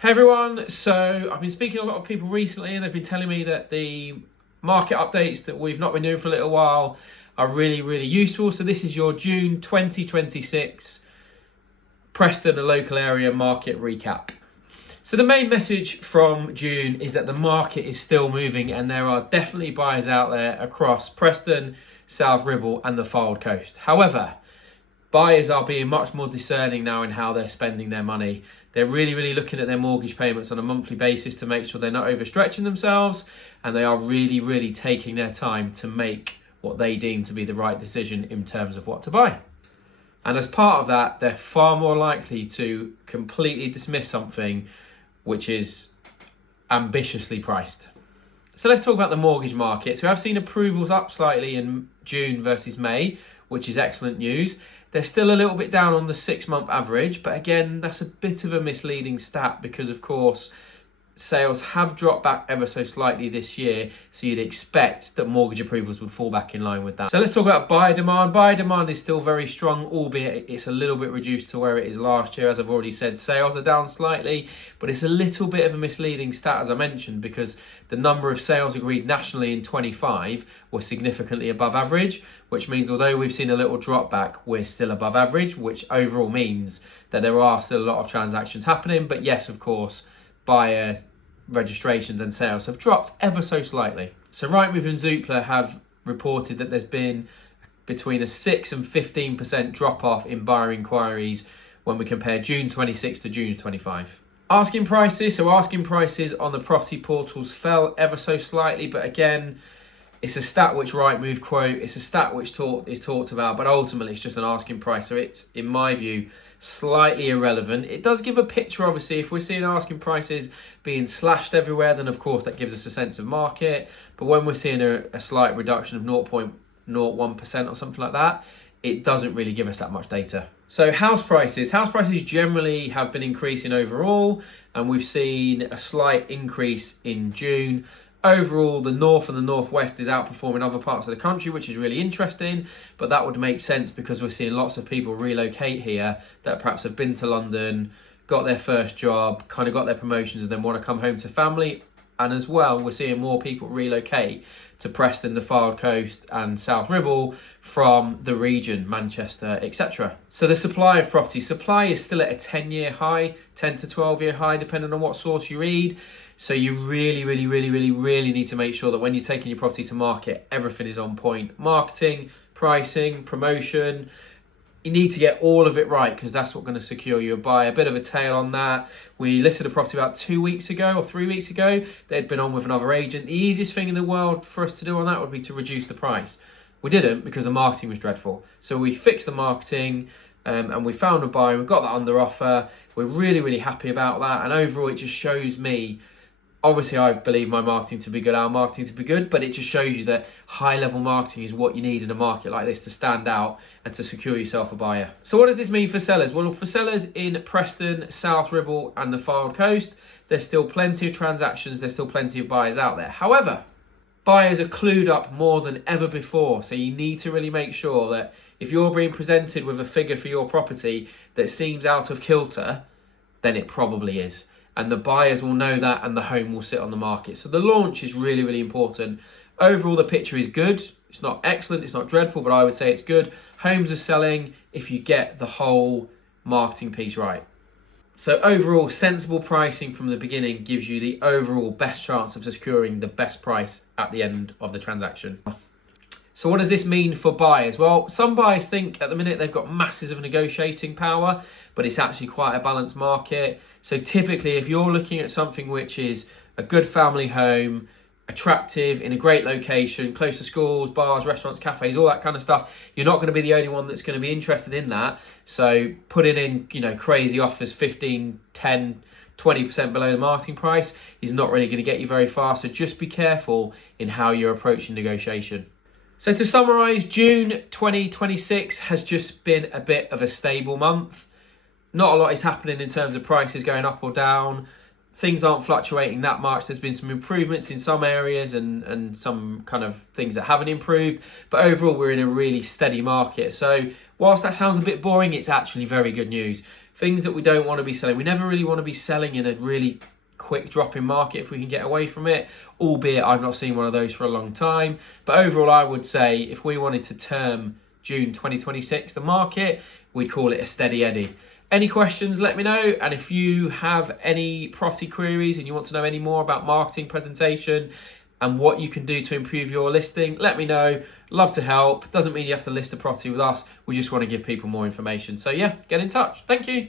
Hey everyone, so I've been speaking to a lot of people recently and they've been telling me that the market updates that we've not been doing for a little while are really useful. So this is your June 2026 Preston, a local area market recap. So the main message from June is that the market is still moving and there are definitely buyers out there across Preston, South Ribble and the Fylde Coast. However, buyers are being much more discerning now in how they're spending their money. They're really looking at their mortgage payments on a monthly basis to make sure they're not overstretching themselves, and they are really taking their time to make what they deem to be the right decision in terms of what to buy. And as part of that, they're far more likely to completely dismiss something which is ambitiously priced. So let's talk about the mortgage market. So I've seen approvals up slightly in June versus May, which is excellent news. They're still a little bit down on the 6-month average, but again, that's a bit of a misleading stat because, of course, sales have dropped back ever so slightly this year, so you'd expect that mortgage approvals would fall back in line with that. So let's talk about buyer demand. Buyer demand is still very strong, albeit it's a little bit reduced to where it is last year. As I've already said, sales are down slightly, but it's a little bit of a misleading stat, as I mentioned, because the number of sales agreed nationally in 25 was significantly above average, which means although we've seen a little drop back, we're still above average, which overall means that there are still a lot of transactions happening. But yes, of course, buyer registrations and sales have dropped ever so slightly. So Rightmove and Zoopla have reported that there's been between a 6 and 15% drop off in buyer inquiries when we compare June 26 to June 25. Asking prices on the property portals fell ever so slightly, but again, it's a stat which Rightmove quote, it's a stat which is talked about, but ultimately it's just an asking price. So it's, in my view, slightly irrelevant. It does give a picture, obviously. If we're seeing asking prices being slashed everywhere, then of course that gives us a sense of market. But when we're seeing a slight reduction of 0.01% or something like that, it doesn't really give us that much data. So house prices generally have been increasing overall, and we've seen a slight increase in June. Overall, the north and the northwest is outperforming other parts of the country, which is really interesting, but that would make sense because we're seeing lots of people relocate here that perhaps have been to London, got their first job, kind of got their promotions and then want to come home to family. And as well, we're seeing more people relocate to Preston, the Fylde Coast and South Ribble from the region, Manchester, etc. So the supply of property, supply is still at a 10-year high, 10 to 12-year high, depending on what source you read. So you really need to make sure that when you're taking your property to market, everything is on point. Marketing, pricing, promotion, you need to get all of it right because that's what's going to secure you a buy. A bit of a tale on that. We listed a property about 2 weeks ago or 3 weeks ago. They'd been on with another agent. The easiest thing in the world for us to do on that would be to reduce the price. We didn't because the marketing was dreadful. So we fixed the marketing and we found a buyer. We got that under offer. We're really happy about that. And overall, it just shows me, obviously, I believe my marketing to be good, our marketing to be good, but it just shows you that high-level marketing is what you need in a market like this to stand out and to secure yourself a buyer. So what does this mean for sellers? Well, for sellers in Preston, South Ribble and the Fylde Coast, there's still plenty of transactions, there's still plenty of buyers out there. However, buyers are clued up more than ever before, so you need to really make sure that if you're being presented with a figure for your property that seems out of kilter, then it probably is. And the buyers will know that and the home will sit on the market. So the launch is really important. Overall, the picture is good. It's not excellent, it's not dreadful, but I would say it's good. Homes are selling if you get the whole marketing piece right. So overall, sensible pricing from the beginning gives you the overall best chance of securing the best price at the end of the transaction. So what does this mean for buyers? Well, some buyers think at the minute they've got masses of negotiating power, but it's actually quite a balanced market. So typically, if you're looking at something which is a good family home, attractive, in a great location, close to schools, bars, restaurants, cafes, all that kind of stuff, you're not going to be the only one that's going to be interested in that. So putting in, crazy offers, 15, 10, 20% below the marketing price is not really going to get you very far. So just be careful in how you're approaching negotiation. So to summarise, June 2026 has just been a bit of a stable month. Not a lot is happening in terms of prices going up or down. Things aren't fluctuating that much. There's been some improvements in some areas and some kind of things that haven't improved. But overall, we're in a really steady market. So whilst that sounds a bit boring, it's actually very good news. things that we don't want to be selling. We never really want to be selling in a really quick drop in market if we can get away from it, albeit I've not seen one of those for a long time. But overall, I would say if we wanted to term June 2026 the market, we'd call it a steady eddy. Any questions, let me know. And if you have any property queries and you want to know any more about marketing, presentation, and what you can do to improve your listing, let me know. Love to help. Doesn't mean you have to list a property with us. We just want to give people more information. So yeah, get in touch. Thank you.